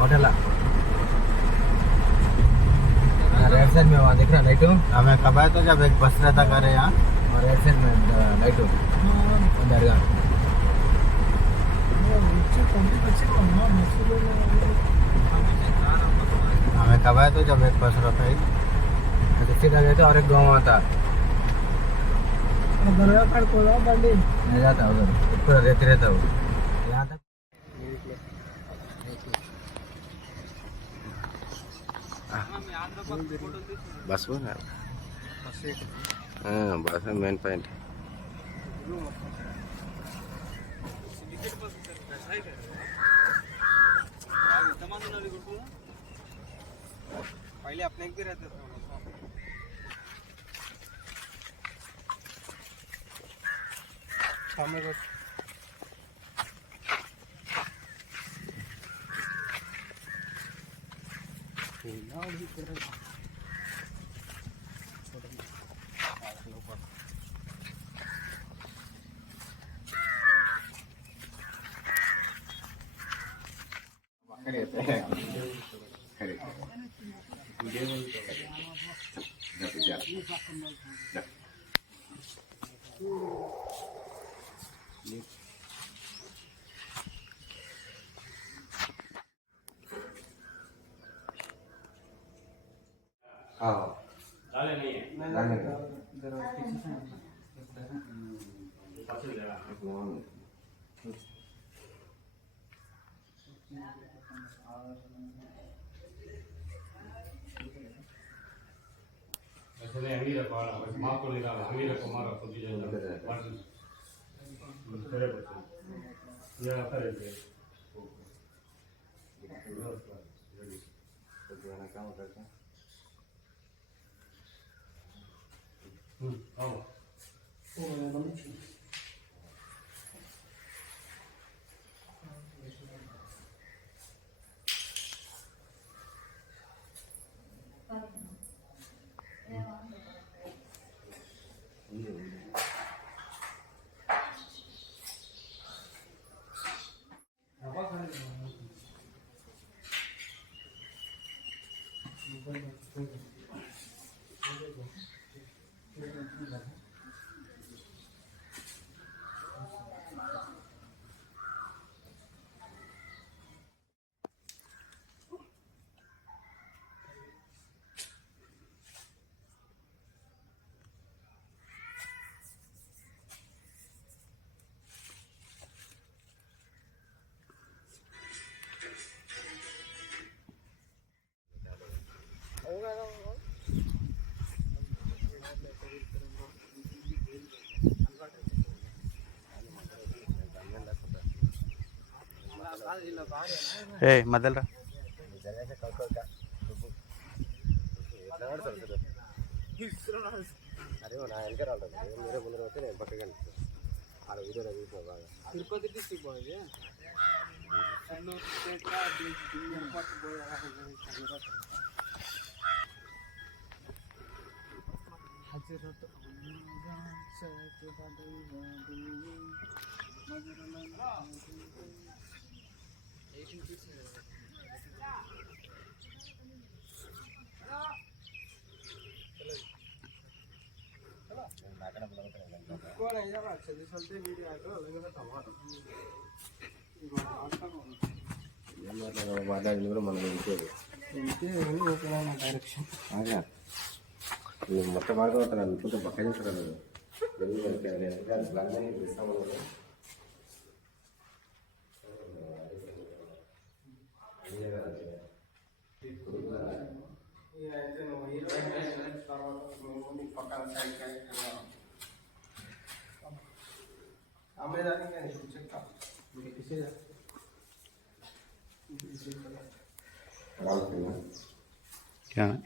Hotel right side में वहाँ दिख रहा लाइट। हमें कब आए तो जब एक बस रहता करे यहाँ और राइट साइड में लाइट दरगाह। हमें कब आए तो जब एक बस रहता है सीधा गए तो और एक गाँव आता नहीं जाता उधर ऊपर रहते रहता वो यहाँ तक। बस में ना बस में मेन पॉइंट पहले अपने भी रहते थे सामने को अंगीरा माकोलिगा अंगीरा कुमार पोजीशन तेरे बच्चे ये आता है काम करता आओ మదలరా అరే నా వెనక రాలేదు మీరే ముందర వస్తే నేను పక్కగా ఆడ వీడియోలో చూసిన బాగా తిరుపతి డిస్ట్రిక్ట్ బాగుంది మాట్లాడింది కూడా మనం ఇంకోది డైరెక్షన్ మొత్తం బాగా అవుతాను అనుకుంటే పక్క చేస్తాను क्या है